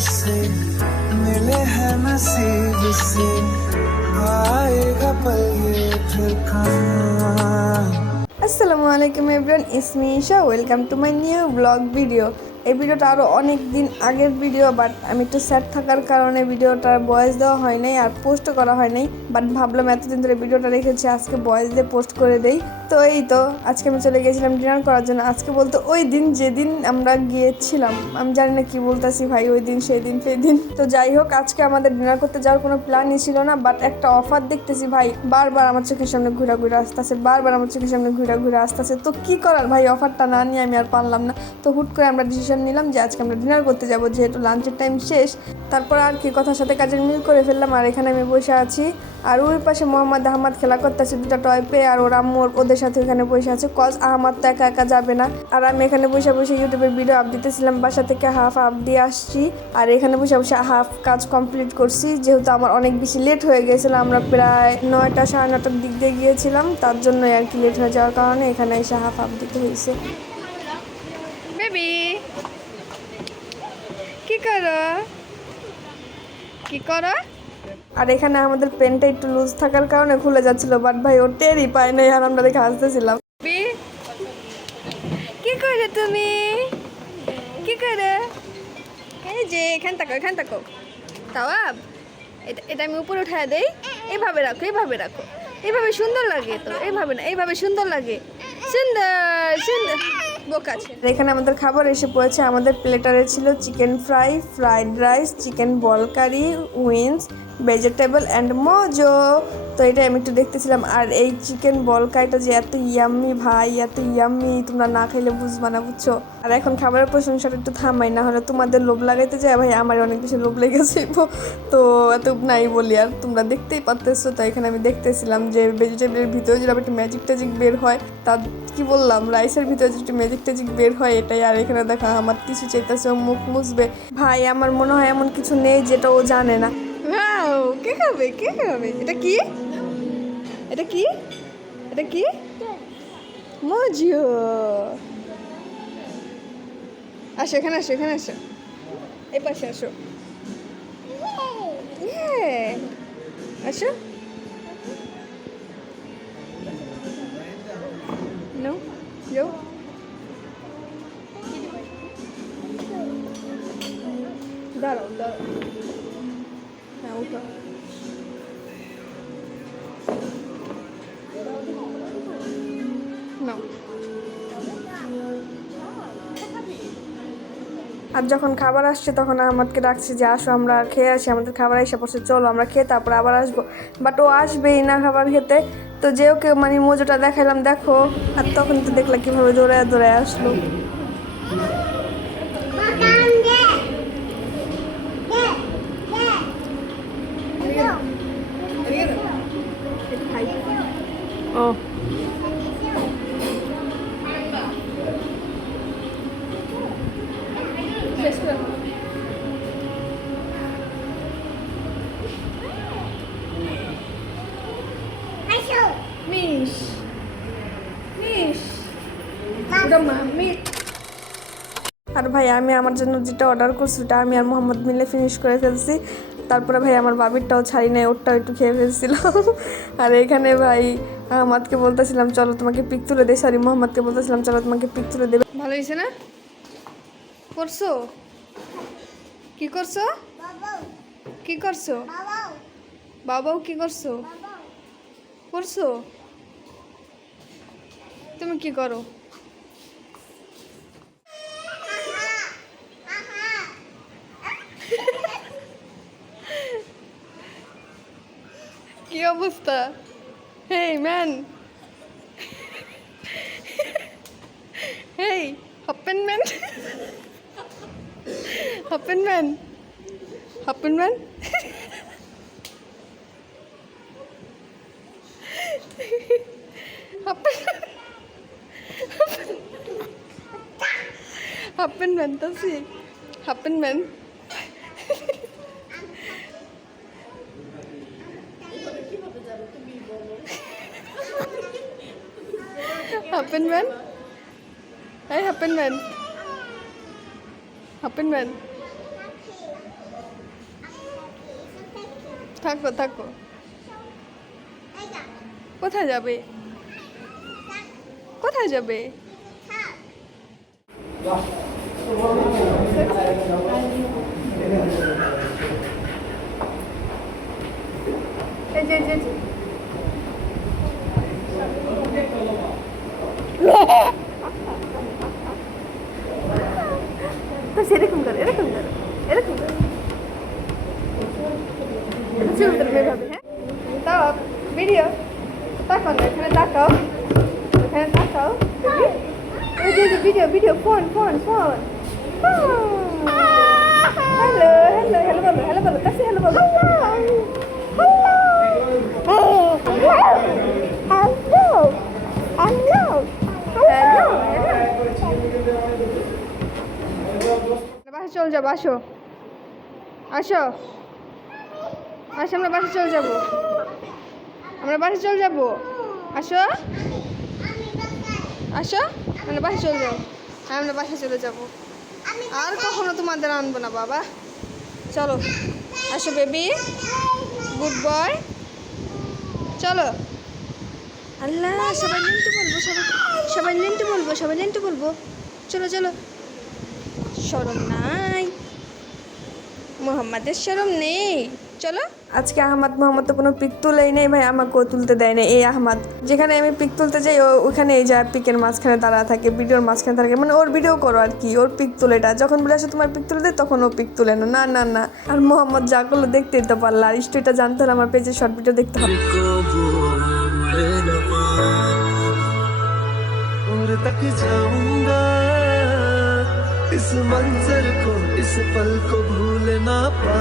से मिले हैं नसीब से आएगा पल ये फिर कहाँ। আসসালামু আলাইকুম everyone, it's me Isha. Welcome to my new blog video. এই ভিডিওটা আরও অনেক দিন আগের ভিডিও, বাট আমি একটু স্যাড থাকার কারণে ভিডিওটার ভয়েস দেওয়া হয় নাই আর পোস্টও করা হয় নাই। বাট ভাবলাম এতদিন ধরে ভিডিওটা রেখেছি, আজকে ভয়েস দিয়ে পোস্ট করে দেই। তো এই তো আজকে আমি চলে গিয়েছিলাম ডিনার করার জন্য। আজকে বলতে ওই দিন যেদিন আমরা গিয়েছিলাম, আমি জানি না কি বলতেছি ভাই, ওই দিন সেই দিন। তো যাই হোক, আজকে আমাদের ডিনার করতে যাওয়ার কোনো প্ল্যানই ছিল না, বাট একটা অফার দেখতেছি ভাই, বারবার আমার চোখের সামনে ঘুরে আসতেছে। তো কি করার ভাই, অফারটা না নিয়ে আমি আর পারলাম না। তো হুট করে আমরা ডিসিশন নিলাম যে আজকে আমরা ডিনার করতে যাব, যেহেতু লাঞ্চের টাইম শেষ। তারপর আর কি, কথার সাথে কাজের মিল করে ফেললাম। আর এখানে আমি বসে আছি, আর ওই পাশে মোহাম্মদ আহমদ খেলা করতেছে দুটা টয় পেয়ে, আর ওর আম্মু ওদের সাথে ওখানে বসে আছে। কজ আহমদ তো একা একা যাবে না। আর আমি এখানে বসে ইউটিউবের ভিডিও আপ দিতেছিলাম, বাসা থেকে হাফ দিয়ে আসছি। আর এখানে বসে হাফ কাজ কমপ্লিট করছি, যেহেতু আমার অনেক বেশি লেট হয়ে গিয়েছিল। আমরা প্রায় 9টা সাড়ে 9টার দিক দিয়ে গিয়েছিলাম, তার জন্য আর কি লেট হয়ে যাওয়ার কারণে এখানে এসে হাফ দিতে হয়েছে। বেবি কি করো? আর এখানে আমাদের পেনটা একটু লুজ থাকার কারণে খুলে যাচ্ছিল, বাট ভাই ও টেরই পায় নাই, আর আমরা দেখে হাসতেছিলাম। কি করে তুমি? কি করে? এই যে এখান তাকো তাওয়াব, এটা আমি উপরে উঠায় দেই। এইভাবে রাখো, এইভাবে সুন্দর লাগে। তো এইভাবে না, এইভাবে সুন্দর লাগে। সুন্দর বোকাছে। এখানে আমাদের খাবার এসে পড়েছে। আমাদের প্লেটারে ছিল chicken fry, fried rice, chicken ball curry, wings, vegetable and mojo. তো এটা আমি একটু দেখতেছিলাম। আর এই চিকেন বল কারিটা যে এত ইয়াম্মি ভাই, এত ইয়াম্মি, তোমরা না খাইলে বুঝবা না, বুঝছো। আর এখন খাবারের প্রশংসাটা একটু থামাই, না হলে তোমাদের লোভ লাগাইতে যায় ভাই, আমার অনেক বেশি লোভ লেগেছে। তো এত নাই বলি, আর তোমরা দেখতেই পারতেছো। তো এখানে আমি দেখতেছিলাম যে ভেজিটেবলের ভিতরে যেরকম একটা ম্যাজিক ট্যাজিক বের হয়, তার কি বললাম, রাইসের ভিতরে যে ম্যাজিক ট্যাজিক বের হয় এটাই। আর এখানে দেখা আমার কিছু চাইতেছে, ও মুখ মুছবে ভাই। আমার মনে হয় এমন কিছু নেই যেটা ও জানে না। কে খাবে? এটা কি মজিও? আসো, এখানে আসো, এই পাশে আসো। আসো। No, yo. দাঁড়াও। হ্যাঁ, ওঠো। No. আর যখন খাবার আসছে তখন আমাকে ডাকছে যে আসো আমরা খেয়ে আসি, আমাদের খাবার এসে পড়ছে, চলো আমরা খেয়ে তারপর আবার আসবো। বাট ও আসবেই না খাবার খেতে। তো যে ওকে মানে মজুটা দেখাইলাম, দেখো। আর তখন তো দেখলাম কীভাবে দৌড়ায় আসলো। ও আর ভাই আমি আমার জন্য যেটা অর্ডার করছি ওটা আমি আর মোহাম্মদ মিলে ফিনিশ করে ফেলছি। তারপরে ভাই আমার বাবিরটাও ছাড়ি নাই, ওরটাও একটু খেয়ে ফেলছিলাম। আর এখানে ভাই আহমদকে বলতেছিলাম চলো তোমাকে পিক তুলে দে, সরি মোহাম্মদকে বলতেছিলাম চলো তোমাকে পিক তুলে দেবে। ভালো হয়েছে না? করছো কি করছো? বাবাও কি করছো? তুমি কি করো? কি অবস্থা? হেই ম্যান, হেই হাপ্পেন ম্যান, হাপ্পেন ম্যান তো হাপ্পেন man. Happen man? Hey, happen man. Happen man. থাকো থাকো। কোথায় যাবে? কোথায় যাবে? এই যে তো সেরকম করে, এরকম করে, এরকম করে চলতে এভাবে। হ্যাঁ, তাও ভিডিও তাকাও না, এখানে তাকাও, এখানে তাকাও। এই যে video video, phone phone phone. Hello hello hello বলো, হ্যালো বলো, কাছে হ্যালো বলো। বাসে চলে যাবো, আসো আসো আসো, আমরা বাসে চলে যাবো, আমরা বাসে চলে যাবো, আসো আসো, আমরা বাসে চলে যাবো, আমরা বাসে চলে যাবো, আর কখনো তোমাদের আনবো না বাবা। চলো আসো বেবি, গুড বয়, চলো। আল্লাহ, সবাই লিন্টু বলবো, সবাই লিন্টু বলবো, সবাই লিন্টু বলবো। চলো চলো, শরম নাই, মোহাম্মদের শরম নেই। চলো। আজকে আহমাদ মোহাম্মদ তো কোনো পিক তুলেই নেই ভাই, আমাকেও তুলতে দেয় না এই আহমাদ। যেখানে আমি পিক তুলতে যাই ওখানে এই যায় পিকের মাঝখানে দাঁড়া থাকে, ভিডিওর মাঝখানে দাঁড়া থাকে, মানে ওর ভিডিও করো আর কি, ওর পিক তুলে এটা যখন বলে আসে তোমার পিক তুলে দেয় তখন ও পিক তুলে না, না না না। আর মোহাম্মদ যা করলো দেখতেই তো পারলা, আর স্টোরিটা জানতে হলে আমার পেজে শর্ট ভিডিও দেখতে হবে। तक जाऊंगा इस मंजर को, इस पल को भूल ना पा